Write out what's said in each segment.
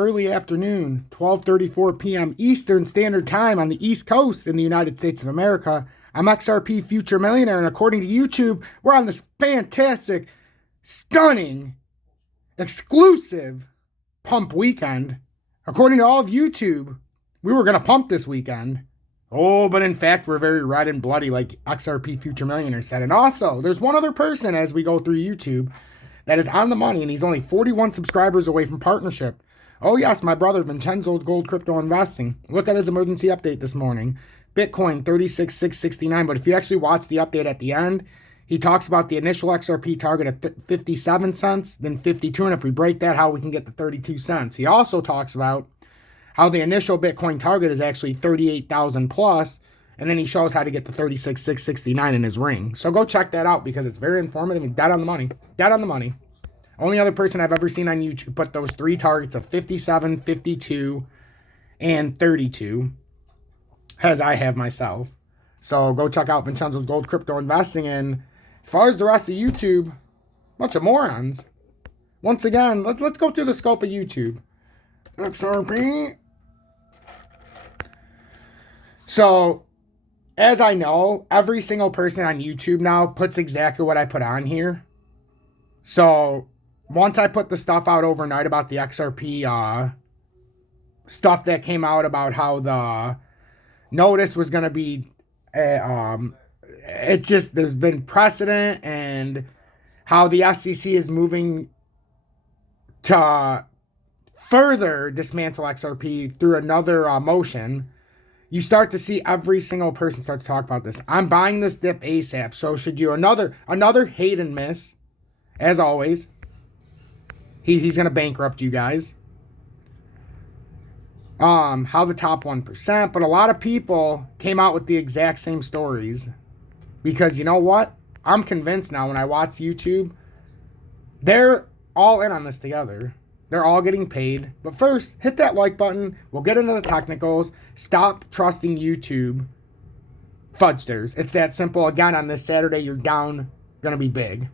Early afternoon, 12:34 p.m. Eastern Standard Time on the East Coast in the United States of America. I'm XRP Future Millionaire, and according to YouTube, we're on this fantastic, stunning, exclusive pump weekend. According to all of YouTube, we were going to pump this weekend. Oh, but in fact, we're very red and bloody, like XRP Future Millionaire said. And also, there's one other person as we go through YouTube that is on the money, and he's only 41 subscribers away from partnership. Oh, yes, my brother, Vincenzo's Gold Crypto Investing. Look at his emergency update this morning. Bitcoin, 36,669. But if you actually watch the update at the end, he talks about the initial XRP target at 57 cents, then 52. And if we break that, how we can get to 32 cents. He also talks about how the initial Bitcoin target is actually 38,000 plus. And then he shows how to get to 36,669 in his ring. So go check that out because it's very informative and dead on the money. Dead on the money. Only other person I've ever seen on YouTube put those three targets of 57, 52, and 32 as I have myself. So go check out Vincenzo's Gold Crypto Investing. And as far as the rest of YouTube, bunch of morons. Once again, let's go through the scope of YouTube. XRP. So, as I know, every single person on YouTube now puts exactly what I put on here. So, once I put the stuff out overnight about the XRP stuff that came out about how the notice was going to be, it's just, there's been precedent and how the SEC is moving to further dismantle XRP through another motion. You start to see every single person start to talk about this. I'm buying this dip ASAP. So should you. Another hate and miss, as always. He's going to bankrupt you guys. How the top 1%. But a lot of people came out with the exact same stories. Because you know what? I'm convinced now when I watch YouTube, they're all in on this together. They're all getting paid. But first, hit that like button. We'll get into the technicals. Stop trusting YouTube fudgsters. It's that simple. Again, on this Saturday, you're down. Going to be big.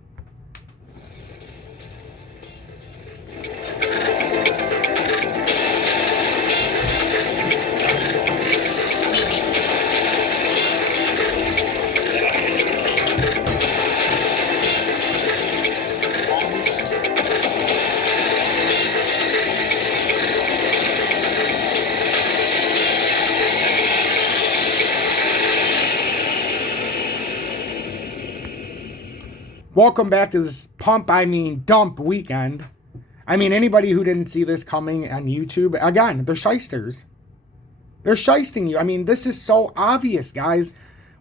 Welcome back to this dump weekend. I mean, anybody who didn't see this coming on YouTube, again, they're shysters. They're shysting you. I mean, this is so obvious, guys.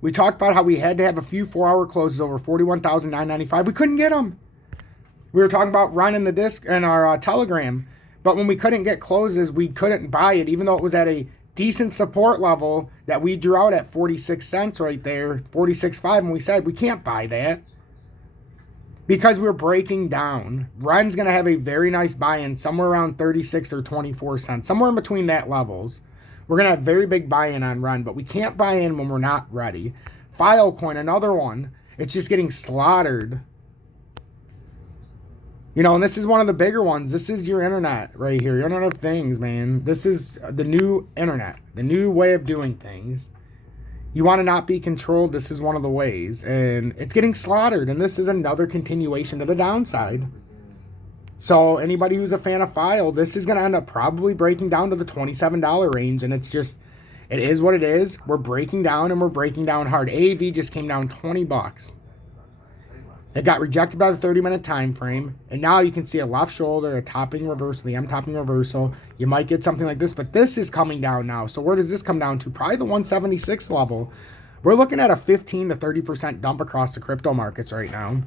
We talked about how we had to have a few 4-hour closes over 41,995. We couldn't get them. We were talking about running the disc in our Telegram. But when we couldn't get closes, we couldn't buy it, even though it was at a decent support level that we drew out at 46 cents right there, 46.5, and we said we can't buy that. Because we're breaking down. Ren's going to have a very nice buy-in somewhere around 36 or 24 cents. Somewhere in between that levels. We're going to have very big buy-in on Ren. But we can't buy in when we're not ready. Filecoin, another one. It's just getting slaughtered. You know, and this is one of the bigger ones. This is your internet right here. Your Internet of Things, man. This is the new internet. The new way of doing things. You want to not be controlled, this is one of the ways. And it's getting slaughtered. And this is another continuation to the downside. So anybody who's a fan of File, this is going to end up probably breaking down to the $27 range. And it's just, it is what it is. We're breaking down and we're breaking down hard. AAV just came down 20 bucks. It got rejected by the 30-minute time frame. And now you can see a left shoulder, a topping reversal, the M topping reversal. You might get something like this, but this is coming down now. So where does this come down to? Probably the 176 level. We're looking at a 15 to 30% dump across the crypto markets right now.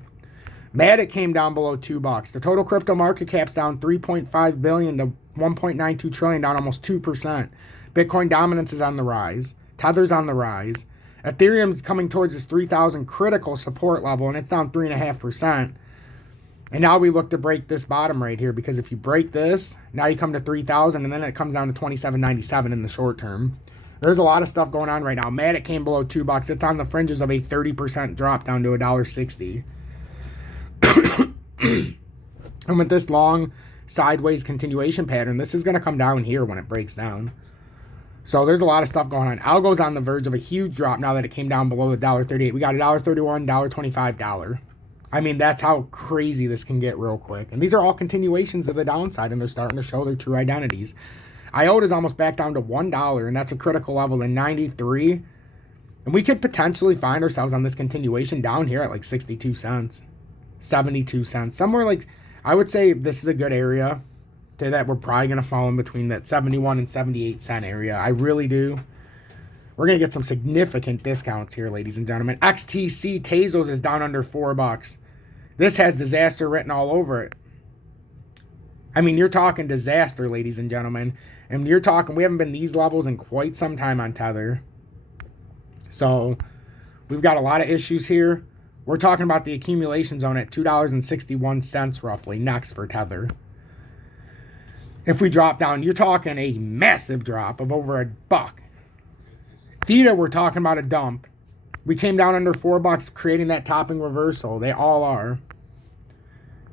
Matic came down below $2. The total crypto market cap's down 3.5 billion to 1.92 trillion, down almost 2%. Bitcoin dominance is on the rise. Tether's on the rise. Ethereum's coming towards this 3,000 critical support level, and it's down 3.5%. And now we look to break this bottom right here, because if you break this, now you come to 3,000, and then it comes down to 27.97 in the short term. There's a lot of stuff going on right now. Matic came below $2. It's on the fringes of a 30% drop down to $1.60. And with this long sideways continuation pattern. This is going to come down here when it breaks down. So there's a lot of stuff going on. Algo's on the verge of a huge drop now that it came down below the $1.38. We got $1.31, $1.25. I mean, that's how crazy this can get real quick. And these are all continuations of the downside, and they're starting to show their true identities. IOTA is almost back down to $1, and that's a critical level in 93. And we could potentially find ourselves on this continuation down here at like 62 cents, 72 cents. Somewhere like, I would say this is a good area that we're probably going to fall in between that 71 and 78 cent area. I really do. We're going to get some significant discounts here, ladies and gentlemen. XTC Tezos is down under $4. This has disaster written all over it. I mean, you're talking disaster, ladies and gentlemen. And you're talking, we haven't been these levels in quite some time on Tether. So we've got a lot of issues here. We're talking about the accumulation zone at $2.61 roughly next for Tether. If we drop down, you're talking a massive drop of over $1. Theta, we're talking about a dump. We came down under $4, creating that topping reversal. They all are.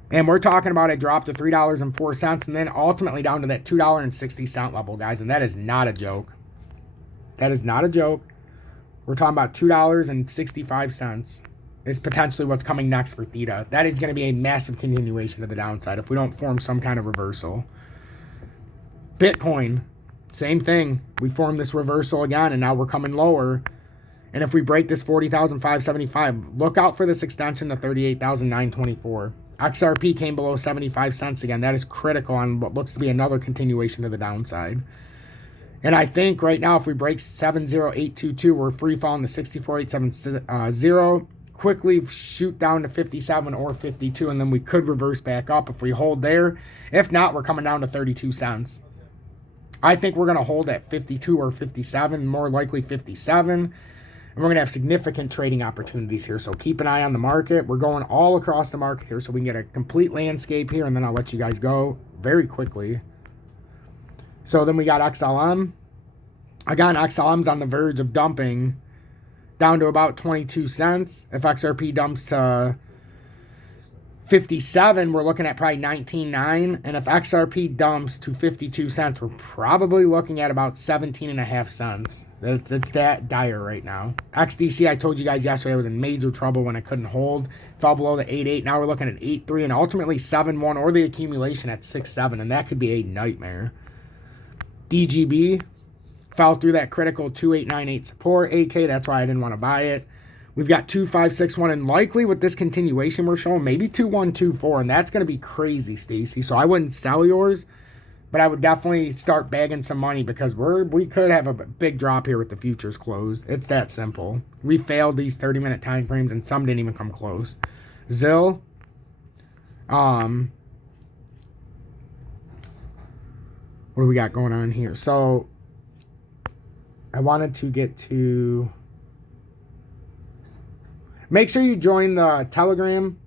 And we're talking about a drop to $3.04, and then ultimately down to that $2.60 level, guys. And that is not a joke. That is not a joke. We're talking about $2.65 is potentially what's coming next for Theta. That is going to be a massive continuation of the downside if we don't form some kind of reversal. Bitcoin, same thing. We formed this reversal again, and now we're coming lower. And if we break this 40,575, look out for this extension to 38,924. XRP came below 75 cents again. That is critical on what looks to be another continuation of the downside. And I think right now, if we break 70822, we're free falling to 64,870. Quickly shoot down to 57 or 52, and then we could reverse back up if we hold there. If not, we're coming down to 32 cents. I think we're going to hold at 52 or 57, more likely 57. And we're going to have significant trading opportunities here. So keep an eye on the market. We're going all across the market here so we can get a complete landscape here. And then I'll let you guys go very quickly. So then we got XLM. Again, XLM's on the verge of dumping down to about 22 cents. If XRP dumps to 57, we're looking at probably 19.9. And if XRP dumps to 52 cents, we're probably looking at about 17.5 cents. It's that dire right now. XDC, I told you guys yesterday, was in major trouble when it couldn't hold. Fell below the 8.8. Now we're looking at 8.3 and ultimately 7.1 or the accumulation at 6.7. And that could be a nightmare. DGB fell through that critical 2898 support. AK, that's why I didn't want to buy it. We've got 2561, and likely with this continuation we're showing, maybe 2124, and that's going to be crazy, Stacy. So I wouldn't sell yours, but I would definitely start bagging some money because we could have a big drop here with the futures closed. It's that simple. We failed these 30-minute time frames, and some didn't even come close. ZIL, what do we got going on here? So I wanted to get to... Make sure you join the Telegram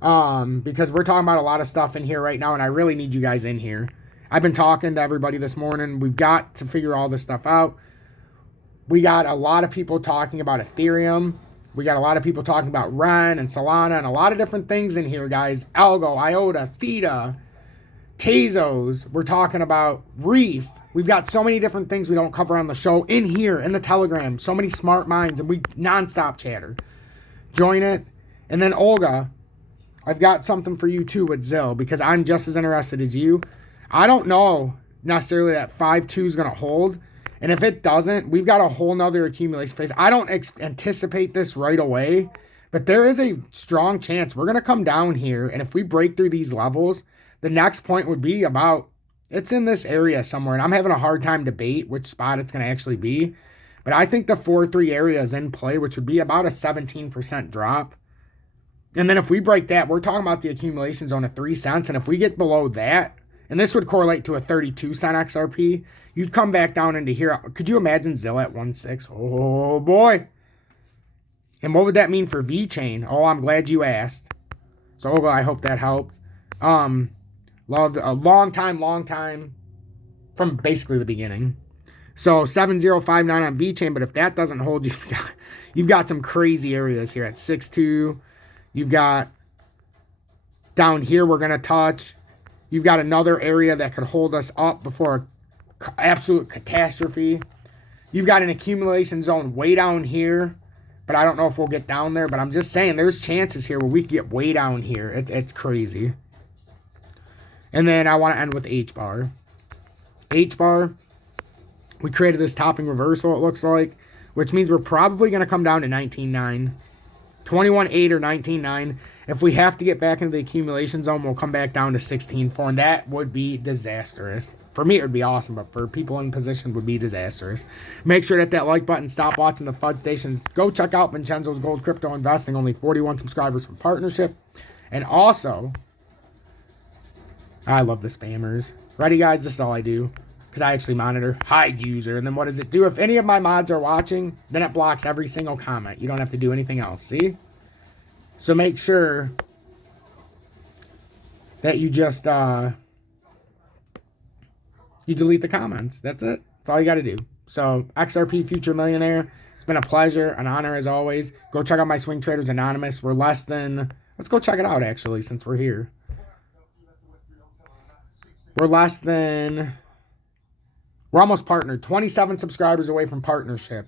because we're talking about a lot of stuff in here right now, and I really need you guys in here. I've been talking to everybody this morning. We've got to figure all this stuff out. We got a lot of people talking about Ethereum. We got a lot of people talking about REN and Solana and a lot of different things in here, guys. Algo, IOTA, Theta, Tezos. We're talking about Reef. We've got so many different things we don't cover on the show in here, in the Telegram. So many smart minds, and we nonstop chatter. Join it. And then Olga, I've got something for you too with ZIL because I'm just as interested as you. I don't know necessarily that 5.2 is going to hold. And if it doesn't, we've got a whole nother accumulation phase. I don't anticipate this right away, but there is a strong chance we're going to come down here. And if we break through these levels, the next point would be about, it's in this area somewhere. And I'm having a hard time debate which spot it's going to actually be. But I think the 4.3 area is in play, which would be about a 17% drop. And then if we break that, we're talking about the accumulation zone at 3 cents. And if we get below that, and this would correlate to a 32 cent XRP, you'd come back down into here. Could you imagine ZIL at 1.6? Oh, boy. And what would that mean for VeChain? Oh, I'm glad you asked. So I hope that helped. Loved a long time from basically the beginning. So 7059 on VeChain, but if that doesn't hold, you've got some crazy areas here at 6.2. You've got down here we're going to touch. You've got another area that could hold us up before an absolute catastrophe. You've got an accumulation zone way down here, but I don't know if we'll get down there. But I'm just saying there's chances here where we could get way down here. It's crazy. And then I want to end with H-bar. H-bar, we created this topping reversal, it looks like, which means we're probably going to come down to 19.9. 21.8 or 19.9. If we have to get back into the accumulation zone, we'll come back down to 16.4, and that would be disastrous. For me, it would be awesome, but for people in position, it would be disastrous. Make sure to hit that like button. Stop watching the FUD stations. Go check out Vincenzo's Gold Crypto Investing. Only 41 subscribers for partnership. And also, I love the spammers. Ready, guys? This is all I do. Because I actually monitor hide user. And then what does it do? If any of my mods are watching, then it blocks every single comment. You don't have to do anything else. See? So make sure that you just you delete the comments. That's it. That's all you got to do. So XRP Future Millionaire. It's been a pleasure, an honor as always. Go check out my Swing Traders Anonymous. We're less than... Let's go check it out, actually, since we're here. We're less than... We're almost partnered. 27 subscribers away from partnership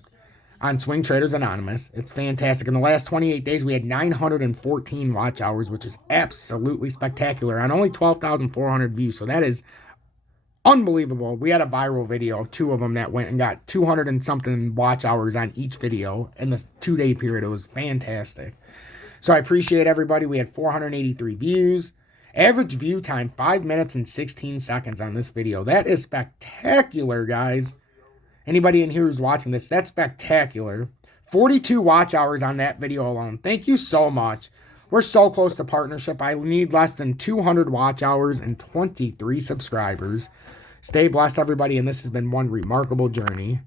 on Swing Traders Anonymous. It's fantastic. In the last 28 days, we had 914 watch hours, which is absolutely spectacular, on only 12,400 views. So that is unbelievable. We had a viral video, 2 of them, that went and got 200 and something watch hours on each video in the 2-day period. It was fantastic. So I appreciate everybody. We had 483 views. Average view time, 5 minutes and 16 seconds on this video. That is spectacular, guys. Anybody in here who's watching this, that's spectacular. 42 watch hours on that video alone. Thank you so much. We're so close to partnership. I need less than 200 watch hours and 23 subscribers. Stay blessed, everybody, and this has been one remarkable journey.